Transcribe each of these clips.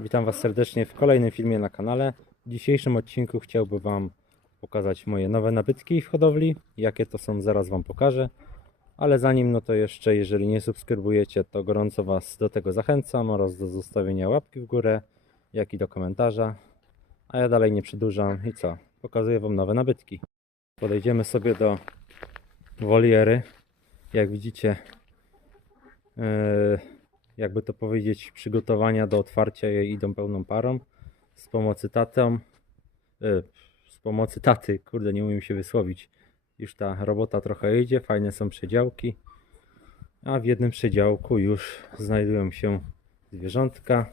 Witam Was serdecznie w kolejnym filmie na kanale. W dzisiejszym odcinku chciałbym Wam pokazać moje nowe nabytki w hodowli. Jakie to są, zaraz Wam pokażę. Ale zanim, no to jeszcze, jeżeli nie subskrybujecie, to gorąco Was do tego zachęcam oraz do zostawienia łapki w górę, jak i do komentarza. A ja dalej nie przedłużam i co? Pokazuję Wam nowe nabytki. Podejdziemy sobie do woliery. Jak widzicie, yy, jakby to powiedzieć, przygotowania do otwarcia jej idą pełną parą. Z pomocy tatą, yy, z pomocy taty, kurde, nie umiem się wysłowić. Już ta robota trochę idzie, fajne są przedziałki. A w jednym przedziałku już znajdują się zwierzątka.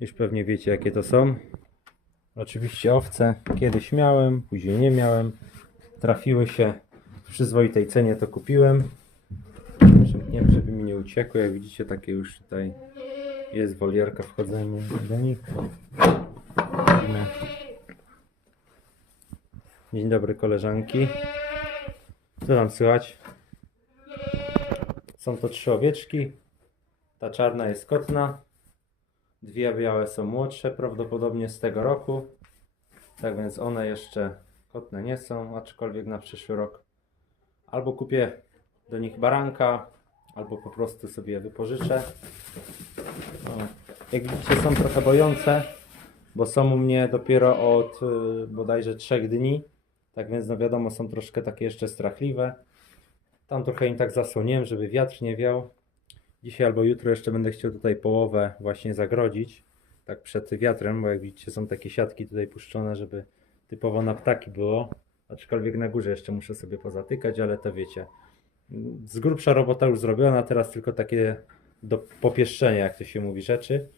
Już pewnie wiecie, jakie to są. Oczywiście owce kiedyś miałem, później nie miałem. Trafiły się w przyzwoitej cenie, to kupiłem. Przymkniemy, żeby mi nie uciekło. Jak widzicie, takie już tutaj jest wolierka. Wchodzimy do nich. Dzień dobry, koleżanki. Co tam słychać? Są to trzy owieczki. Ta czarna jest kotna. Dwie białe są młodsze, prawdopodobnie z tego roku. Tak więc one jeszcze kotne nie są, aczkolwiek na przyszły rok albo kupię do nich baranka, albo po prostu sobie je wypożyczę. O, jak widzicie są trochę bojące, bo są u mnie dopiero od y, bodajże 3 dni. Tak więc no wiadomo są troszkę takie jeszcze strachliwe. Tam trochę im tak zasłoniłem, żeby wiatr nie wiał. Dzisiaj albo jutro jeszcze będę chciał tutaj połowę właśnie zagrodzić. Tak przed wiatrem, bo jak widzicie są takie siatki tutaj puszczone, żeby typowo na ptaki było. Aczkolwiek na górze jeszcze muszę sobie pozatykać, ale to wiecie. Z grubsza robota już zrobiona, teraz tylko takie do popieszczenia, jak to się mówi, rzeczy.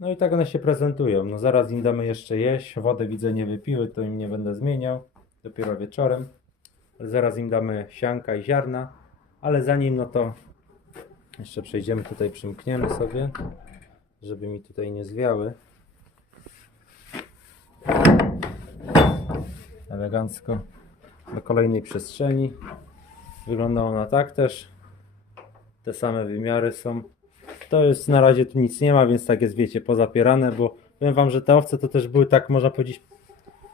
No i tak one się prezentują. No zaraz im damy jeszcze jeść. Wodę widzę nie wypiły, to im nie będę zmieniał. Dopiero wieczorem. Zaraz im damy sianka i ziarna. Ale zanim no to jeszcze przejdziemy tutaj, przymkniemy sobie, żeby mi tutaj nie zwiały. Elegancko do kolejnej przestrzeni. Wygląda ona tak też. Te same wymiary są. To jest na razie tu nic nie ma, więc tak jest, wiecie, pozapierane, bo powiem wam, że te owce to też były tak, można powiedzieć,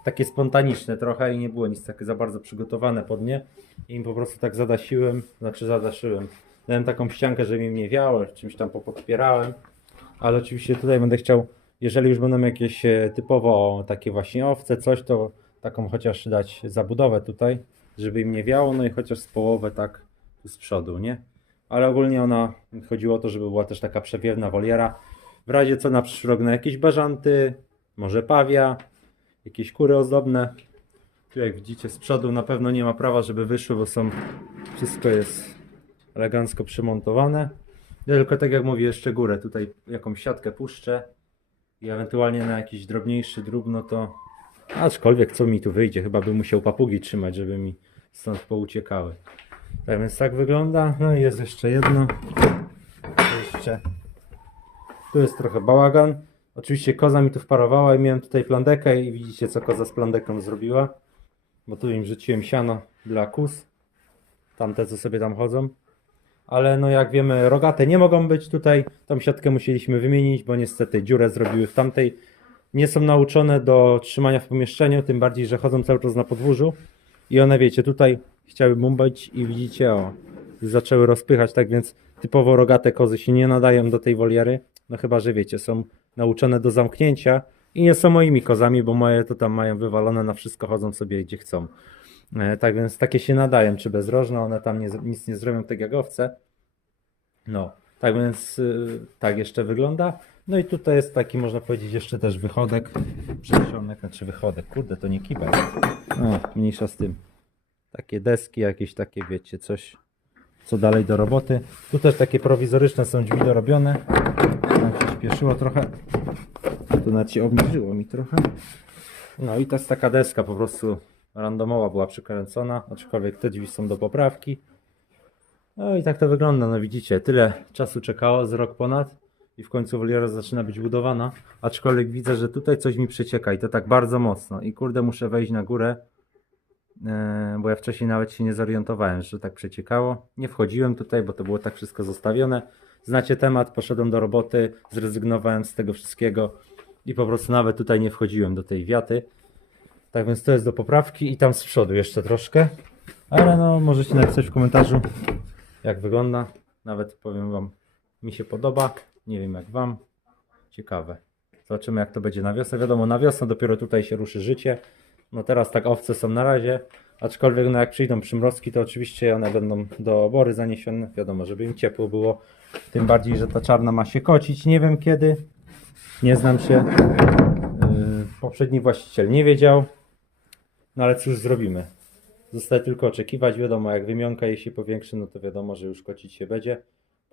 takie spontaniczne trochę i nie było nic takie za bardzo przygotowane pod nie. I im po prostu tak zadasiłem, znaczy zadaszyłem. Dałem taką ściankę, żeby im nie wiało, czymś tam popodpierałem. Ale oczywiście tutaj będę chciał, jeżeli już będą jakieś e, typowo takie właśnie owce, coś, to taką chociaż dać zabudowę tutaj, żeby im nie wiało, no i chociaż z połowę tak z przodu, nie? Ale ogólnie ona, chodziło o to, żeby była też taka przewiewna woliera. W razie co na przyszły rok na jakieś bażanty, może pawia, jakieś kury ozdobne. Tu jak widzicie z przodu na pewno nie ma prawa, żeby wyszły, bo są, wszystko jest elegancko przymontowane. Ja tylko tak jak mówię, jeszcze górę, tutaj jakąś siatkę puszczę i ewentualnie na jakiś drobniejszy drób, no to aczkolwiek co mi tu wyjdzie, chyba bym musiał papugi trzymać, żeby mi stąd pouciekały. Tak więc tak wygląda. No i jest jeszcze jedno. Jeszcze. Tu jest trochę bałagan. Oczywiście koza mi tu wparowała i miałem tutaj plandekę i widzicie co koza z plandeką zrobiła. Bo tu im rzuciłem siano dla kus. Tamte co sobie tam chodzą. Ale no jak wiemy rogate nie mogą być tutaj. Tą siatkę musieliśmy wymienić, bo niestety dziurę zrobiły w tamtej. Nie są nauczone do trzymania w pomieszczeniu, tym bardziej, że chodzą cały czas na podwórzu. I one wiecie, tutaj chciały bumbać i widzicie, o, zaczęły rozpychać, tak więc typowo rogate kozy się nie nadają do tej woliery. No chyba, że wiecie, są nauczone do zamknięcia i nie są moimi kozami, bo moje to tam mają wywalone na wszystko, chodzą sobie gdzie chcą. E, tak więc takie się nadają, czy bezrożne, one tam nie, nic nie zrobią, tak jak owce. No, tak więc y, tak jeszcze wygląda. No i tutaj jest taki, można powiedzieć, jeszcze też wychodek, przeniesionek, znaczy wychodek, kurde, to nie kibel. No, mniejsza z tym. Takie deski, jakieś takie, wiecie, coś, co dalej do roboty. Tu też takie prowizoryczne są drzwi dorobione. Tam się śpieszyło trochę. To nawet się obniżyło mi trochę. No i to jest taka deska po prostu randomowa była przykręcona, aczkolwiek te drzwi są do poprawki. No i tak to wygląda, no widzicie, tyle czasu czekało, z rok ponad i w końcu woliera zaczyna być budowana, aczkolwiek widzę, że tutaj coś mi przecieka i to tak bardzo mocno i kurde muszę wejść na górę, e, bo ja wcześniej nawet się nie zorientowałem, że tak przeciekało. Nie wchodziłem tutaj, bo to było tak wszystko zostawione. Znacie temat, poszedłem do roboty, zrezygnowałem z tego wszystkiego i po prostu nawet tutaj nie wchodziłem do tej wiaty. Tak więc to jest do poprawki i tam z przodu jeszcze troszkę. Ale no, możecie napisać w komentarzu, jak wygląda. Nawet powiem Wam, mi się podoba. Nie wiem jak Wam. Ciekawe. Zobaczymy jak to będzie na wiosnę. Wiadomo, na wiosnę dopiero tutaj się ruszy życie. No teraz tak owce są na razie. Aczkolwiek no jak przyjdą przymrozki, to oczywiście one będą do obory zaniesione. Wiadomo, żeby im ciepło było. Tym bardziej, że ta czarna ma się kocić. Nie wiem kiedy. Nie znam się. Yy, poprzedni właściciel nie wiedział. No ale cóż zrobimy. Zostaje tylko oczekiwać. Wiadomo, jak wymionka jej się powiększy, no to wiadomo, że już kocić się będzie.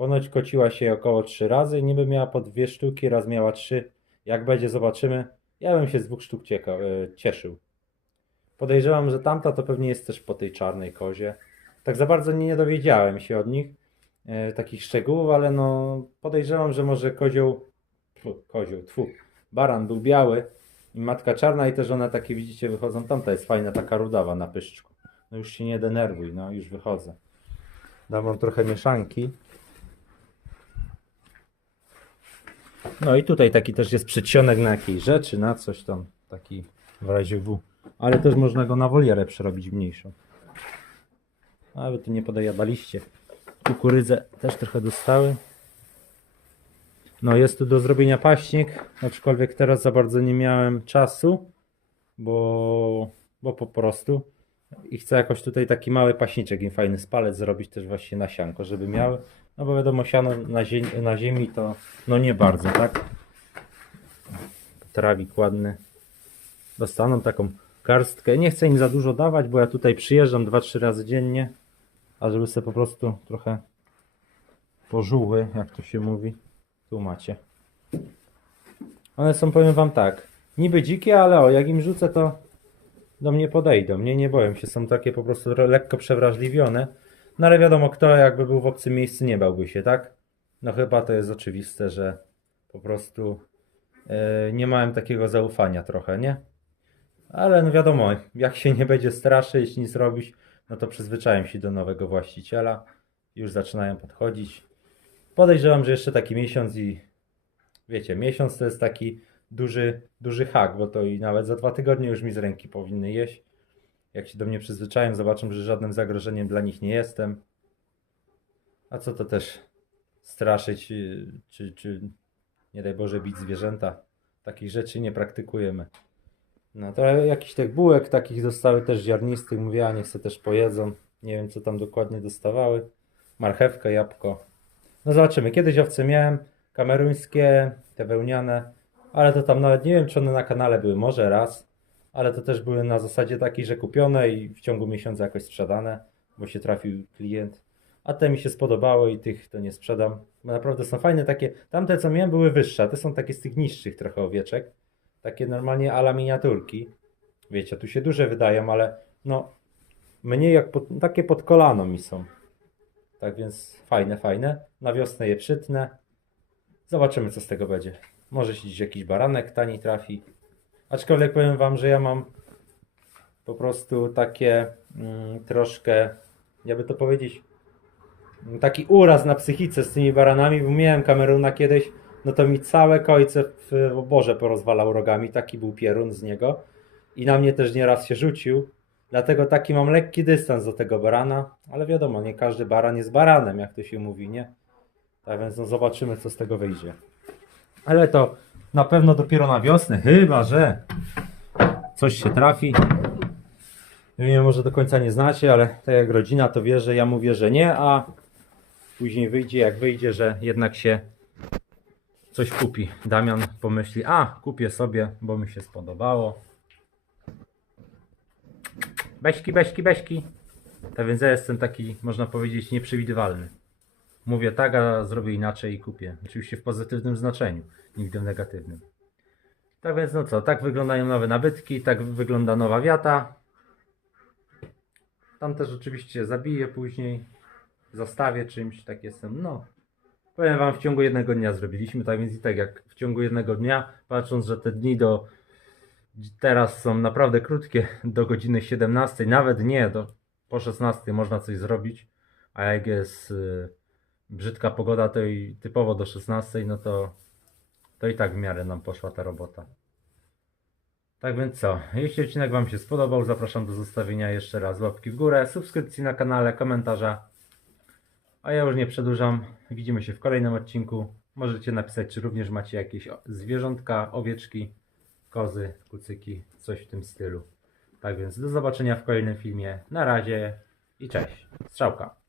Ponoć kociła się około 3 razy. Niby miała po dwie sztuki, raz miała trzy. Jak będzie, zobaczymy. Ja bym się z dwóch sztuk cieka- e, cieszył. Podejrzewam, że tamta to pewnie jest też po tej czarnej kozie. Tak za bardzo nie, dowiedziałem się od nich e, takich szczegółów, ale no podejrzewam, że może kozioł, kozioł, tfu, baran był biały i matka czarna i też one takie widzicie wychodzą. Tamta jest fajna, taka rudawa na pyszczku. No już się nie denerwuj, no już wychodzę. Dam wam trochę mieszanki. No i tutaj taki też jest przedsionek na jakiejś rzeczy, na coś tam, taki w razie W. Ale też można go na wolierę przerobić mniejszą. A wy tu nie podajadaliście. Kukurydzę też trochę dostały. No jest tu do zrobienia paśnik, aczkolwiek teraz za bardzo nie miałem czasu, bo, bo po prostu. I chcę jakoś tutaj taki mały paśniczek im fajny spalec zrobić też właśnie na sianko, żeby miały. No bo wiadomo siano na, ziemi, na ziemi to no nie bardzo, tak? Trawik ładny. Dostaną taką garstkę. Nie chcę im za dużo dawać, bo ja tutaj przyjeżdżam 2-3 razy dziennie, a żeby sobie po prostu trochę pożuły, jak to się mówi. Tu macie. One są, powiem wam tak, niby dzikie, ale o, jak im rzucę, to do mnie podejdą. Nie, nie boją się, są takie po prostu ro- lekko przewrażliwione. No ale wiadomo, kto jakby był w obcym miejscu, nie bałby się, tak? No chyba to jest oczywiste, że po prostu e, nie miałem takiego zaufania trochę, nie? Ale no wiadomo, jak się nie będzie straszyć, nic robić, no to przyzwyczają się do nowego właściciela. Już zaczynają podchodzić. Podejrzewam, że jeszcze taki miesiąc i wiecie, miesiąc to jest taki duży, duży hak, bo to i nawet za dwa tygodnie już mi z ręki powinny jeść. Jak się do mnie przyzwyczają, zobaczą, że żadnym zagrożeniem dla nich nie jestem. A co to też straszyć, y, czy, czy nie daj Boże bić zwierzęta. Takich rzeczy nie praktykujemy. No to jakiś tych bułek takich dostały też ziarnistych, mówię, a niech se też pojedzą. Nie wiem co tam dokładnie dostawały. Marchewkę, jabłko. No zobaczymy. Kiedyś owce miałem, kameruńskie, te wełniane, ale to tam nawet nie wiem czy one na kanale były, może raz, ale to też były na zasadzie takiej, że kupione i w ciągu miesiąca jakoś sprzedane, bo się trafił klient. A te mi się spodobały i tych to nie sprzedam, bo naprawdę są fajne takie, tamte co miałem były wyższe, a te są takie z tych niższych trochę owieczek, takie normalnie ala miniaturki. Wiecie, tu się duże wydają, ale no mniej jak pod, takie pod kolano mi są. Tak więc fajne, fajne. Na wiosnę je przytnę. Zobaczymy, co z tego będzie. Może się dziś jakiś baranek tani trafi. Aczkolwiek powiem Wam, że ja mam po prostu takie mm, troszkę, jakby to powiedzieć, taki uraz na psychice z tymi baranami, bo miałem Kameruna kiedyś, no to mi całe kojce w oborze porozwalał rogami. Taki był pierun z niego. I na mnie też nieraz się rzucił. Dlatego taki mam lekki dystans do tego barana, ale wiadomo, nie każdy baran jest baranem, jak to się mówi, nie? Tak więc no zobaczymy, co z tego wyjdzie. Ale to na pewno dopiero na wiosnę, chyba że coś się trafi. Nie może do końca nie znacie, ale tak jak rodzina to wie, że ja mówię, że nie, a później wyjdzie, jak wyjdzie, że jednak się coś kupi. Damian pomyśli, a kupię sobie, bo mi się spodobało. Beśki, beśki, beśki. Tak więc ja jestem taki, można powiedzieć, nieprzewidywalny. Mówię tak, a zrobię inaczej i kupię. Oczywiście w pozytywnym znaczeniu, nigdy w negatywnym. Tak więc no co, tak wyglądają nowe nabytki, tak wygląda nowa wiata. Tam też oczywiście zabiję później, zostawię czymś, tak jestem, no. Powiem wam, w ciągu jednego dnia zrobiliśmy, tak więc i tak jak w ciągu jednego dnia, patrząc, że te dni do teraz są naprawdę krótkie, do godziny 17, nawet nie, do po 16 można coś zrobić, a jak jest y, brzydka pogoda to i typowo do 16, no to, to i tak w miarę nam poszła ta robota. Tak więc co, jeśli odcinek Wam się spodobał, zapraszam do zostawienia jeszcze raz łapki w górę, subskrypcji na kanale, komentarza. A ja już nie przedłużam. Widzimy się w kolejnym odcinku. Możecie napisać, czy również macie jakieś zwierzątka, owieczki, kozy, kucyki, coś w tym stylu. Tak więc do zobaczenia w kolejnym filmie. Na razie i cześć. Strzałka.